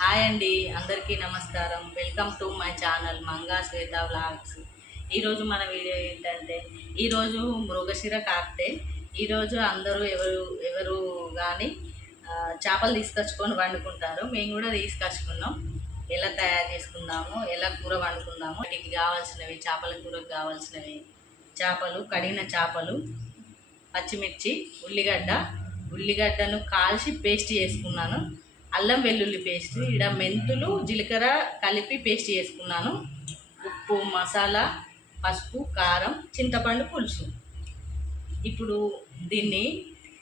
Hi అండి, అందరికీ నమస్కారం. Welcome to my channel Manga Shweta vlogs. ఈరోజు మన వీడియో ఏంటంటే, ఈరోజు మృగశిర కార్తె. ఈరోజు అందరూ ఎవరు ఎవరు కానీ చేపలు తీసుకొచ్చుకొని వండుకుంటారు. మేము కూడా తీసుకొచ్చుకున్నాం. ఎలా తయారు చేసుకుందాము, ఎలా కూర వండుకుందాము, వాటికి కావాల్సినవి, చేపల కూరకు కావాల్సినవి చేపలు, కడిగిన చేపలు, పచ్చిమిర్చి, ఉల్లిగడ్డను కాల్చి పేస్ట్ చేసుకున్నాను. అల్లం వెల్లుల్లి పేస్ట్, ఇక్కడ మెంతులు జీలకర్ర కలిపి పేస్ట్ చేసుకున్నాను. ఉప్పు, మసాలా, పసుపు, కారం, చింతపండు పులుసు. ఇప్పుడు దీన్ని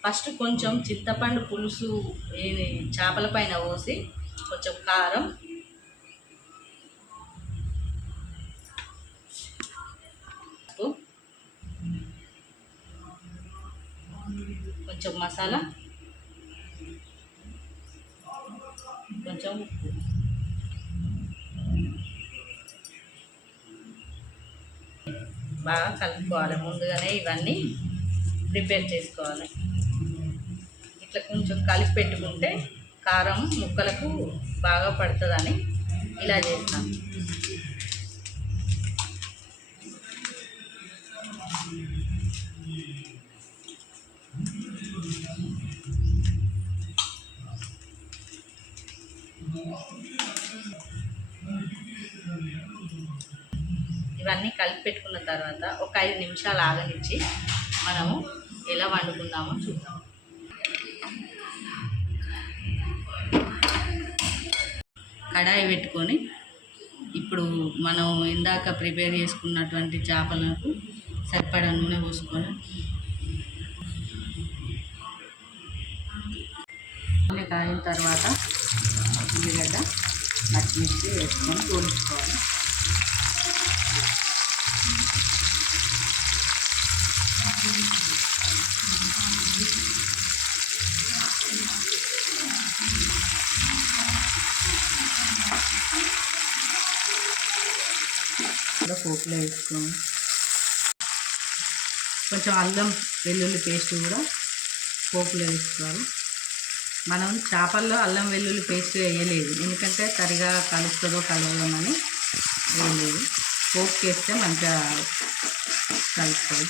ఫస్ట్ కొంచెం చింతపండు పులుసు చేపల పైన పోసి కొంచెం కారం, కొంచెం మసాలా, కొంచెం ఉప్పు, బాగా కలుపుకోవాలి. ముందుగానే ఇవన్నీ ప్రిపేర్ చేసుకోవాలి. ఇట్లా కొంచెం కలిపి పెట్టుకుంటే కారం ముక్కలకు బాగా పడుతుందని ఇలా చేస్తాను. ఇవన్నీ కలిపి పెట్టుకున్న తర్వాత ఒక 5 నిమిషాలు ఆగనిచ్చి మనము ఎలా వండుకుందామో చూద్దాం. కడాయి పెట్టుకొని ఇప్పుడు మనం ఇందాక ప్రిపేర్ చేసుకున్నటువంటి చేపలకు సరిపడా నూనె పోసుకొని నూనె కాగిన తర్వాత ఉల్లిగడ్డ, పచ్చిమిర్చి వేసుకొని తోలుచుకోవాలి. పోపులో వేసుకొని కొంచెం అల్లం వెల్లుల్లి పేస్ట్ కూడా పోపులో వేసుకోవాలి. మనం చేపల్లో అల్లం వెల్లుల్లి పేస్ట్ వేయలేదు, ఎందుకంటే సరిగా కలుస్తుందో కలవదని వేయలేదు. పోపు వేస్తే మంచిగా కలుస్తుంది.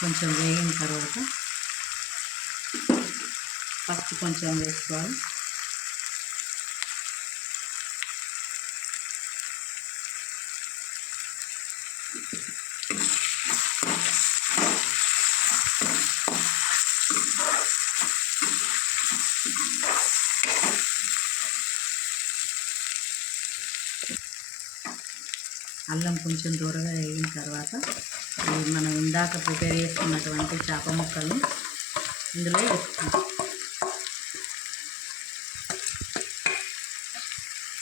కొంచెం వేగిన తర్వాత పసుపు కొంచెం వేసుకోవాలి. అల్లం కొంచెం దూరగా వేగిన తర్వాత మనం ఇందాక ప్రిపేర్ చేసుకున్నటువంటి చేప ముక్కలు ఇందులో వేసుకుంటాం.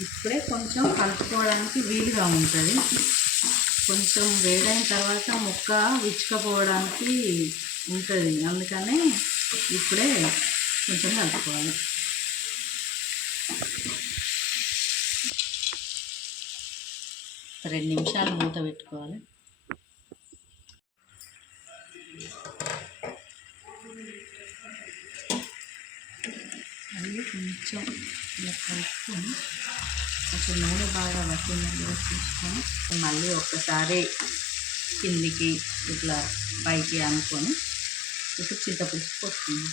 ఇప్పుడే కొంచెం కలుపుకోవడానికి వీలుగా ఉంటుంది. కొంచెం వేడైన తర్వాత ముక్క విచ్చుకపోవడానికి ఉంటుంది, అందుకనే ఇప్పుడే కొంచెం కలుపుకోవాలి. రెండు నిమిషాలు మూత పెట్టుకోవాలి. మళ్ళీ కొంచెం ఇలా కలుపుకొని కొంచెం నూనె బాగా పట్టిందని చూసుకొని మళ్ళీ ఒక్కసారి కిందికి ఇట్లా పైకి అనుకొని ఇప్పుడు చింతపులుసు పోస్తుంది.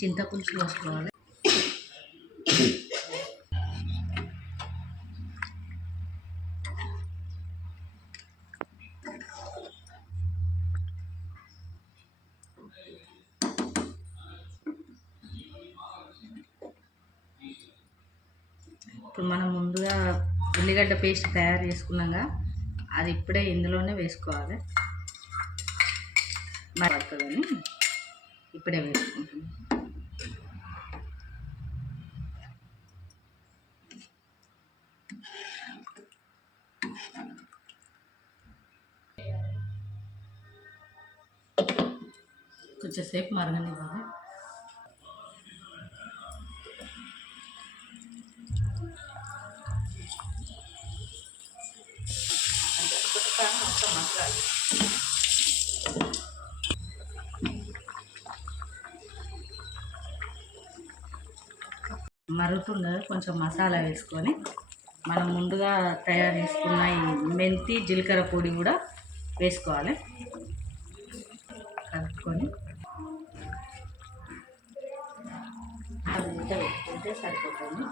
చింతపులుసు పోసుకోవాలి. ఇప్పుడు మనం ముందుగా ఉల్లిగడ్డ పేస్ట్ తయారు చేసుకున్నాగా, అది ఇప్పుడే ఇందులోనే వేసుకోవాలి. పడుతుందని ఇప్పుడే వేసుకుంటున్నాం. కొంచెంసేపు మరగనివ్వాలి. మరుగుతుండగా కొంచెం మసాలా వేసుకొని మనం ముందుగా తయారు చేసుకున్న ఈ మెంతి జీలకర్ర పొడి కూడా వేసుకోవాలి. కలుపుకొని అది పెట్టుకుంటే సరిపోతుంది.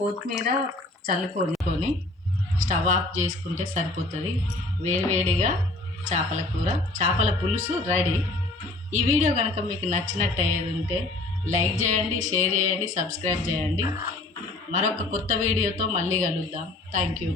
కొత్తిమీర చల్లుకొని స్టవ్ ఆఫ్ చేసుకుంటే సరిపోతుంది. వేడివేడిగా చేపల కూర, చేపల పులుసు రెడీ. ఈ వీడియో కనుక మీకు నచ్చినట్టు అయ్యేది ఉంటే లైక్ చేయండి, షేర్ చేయండి, సబ్స్క్రైబ్ చేయండి. మరొక కొత్త వీడియోతో మళ్ళీ కలుద్దాం. Thank you.